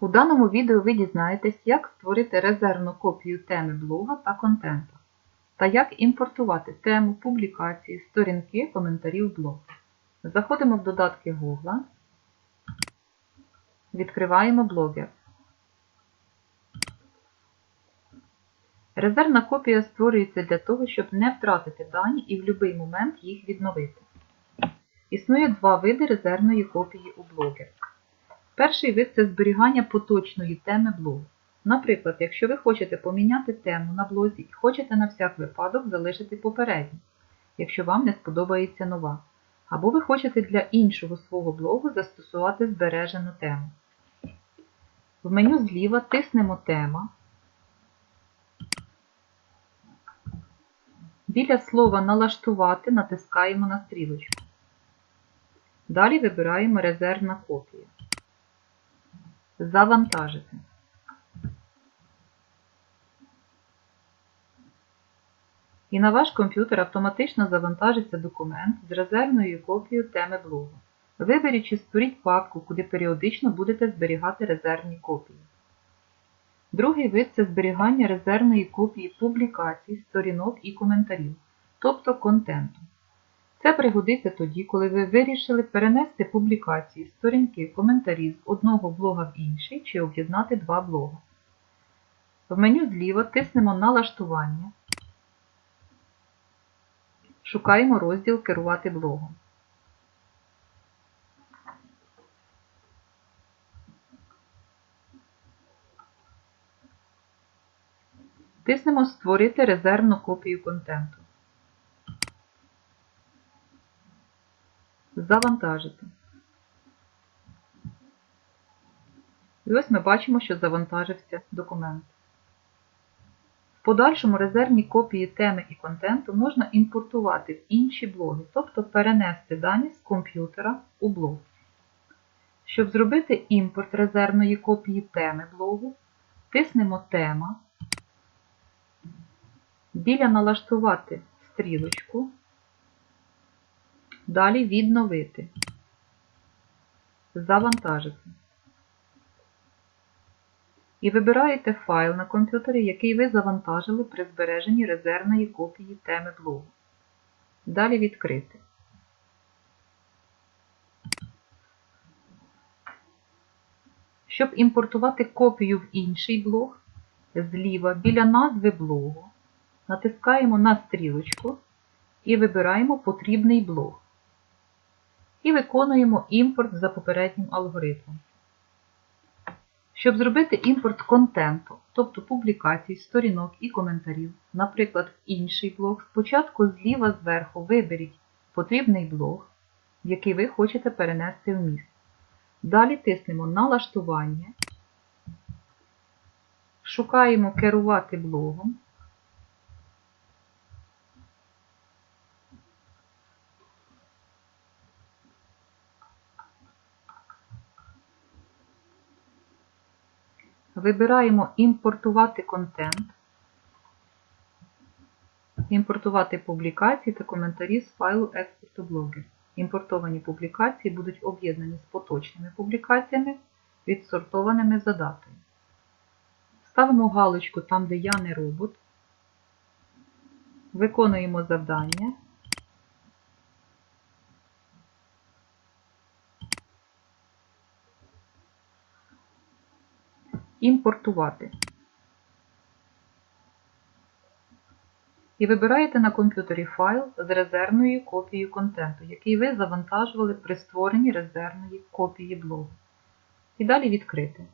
У даному відео ви дізнаєтесь, як створити резервну копію теми блога та контенту, та як імпортувати тему, публікації, сторінки, коментарі в блог. Заходимо в додатки Google, відкриваємо блогер. Резервна копія створюється для того, щоб не втратити дані і в будь-який момент їх відновити. Існує два види резервної копії у блогер. Перший вид це зберігання поточної теми блогу. Наприклад, якщо ви хочете поміняти тему на блозі і хочете на всяк випадок залишити попередню, якщо вам не сподобається нова. Або ви хочете для іншого свого блогу застосувати збережену тему. В меню зліва тиснемо Тема. Біля слова Налаштувати натискаємо на стрілочку. Далі вибираємо Резервна копія. Завантажити. І на ваш комп'ютер автоматично завантажиться документ з резервною копією теми блогу. Виберіть чи створіть папку, куди періодично будете зберігати резервні копії. Другий вид це зберігання резервної копії публікацій, сторінок і коментарів, тобто контенту. Це пригодиться тоді, коли ви вирішили перенести публікації, сторінки, коментарі з одного блога в інший чи об'єднати два блоги. В меню зліва тиснемо Налаштування. Шукаємо розділ Керувати блогом. Тиснемо Створити резервну копію контенту. Завантажити. І ось ми бачимо, що завантажився документ. В подальшому резервні копії теми і контенту можна імпортувати в інші блоги, тобто перенести дані з комп'ютера у блог. Щоб зробити імпорт резервної копії теми блогу, тиснемо Тема. Біля налаштувати стрілочку. Далі відновити. Завантажити. І вибираєте файл на комп'ютері, який ви завантажили при збереженні резервної копії теми блогу. Далі відкрити. Щоб імпортувати копію в інший блог, зліва біля назви блогу натискаємо на стрілочку і вибираємо потрібний блог. І виконуємо імпорт за попереднім алгоритмом. Щоб зробити імпорт контенту, тобто публікацій, сторінок і коментарів, наприклад, в інший блог, спочатку зліва зверху виберіть потрібний блог, який ви хочете перенести в міст. Далі тиснемо Налаштування, шукаємо Керувати блогом. Вибираємо Імпортувати контент, імпортувати публікації та коментарі з файлу експорту блогер. Імпортовані публікації будуть об'єднані з поточними публікаціями, відсортованими за датою. Ставимо галочку там, де я не робот. Виконуємо завдання. Імпортувати. І вибираєте на комп'ютері файл з резервною копією контенту, який ви завантажували при створенні резервної копії блогу. І далі відкрити.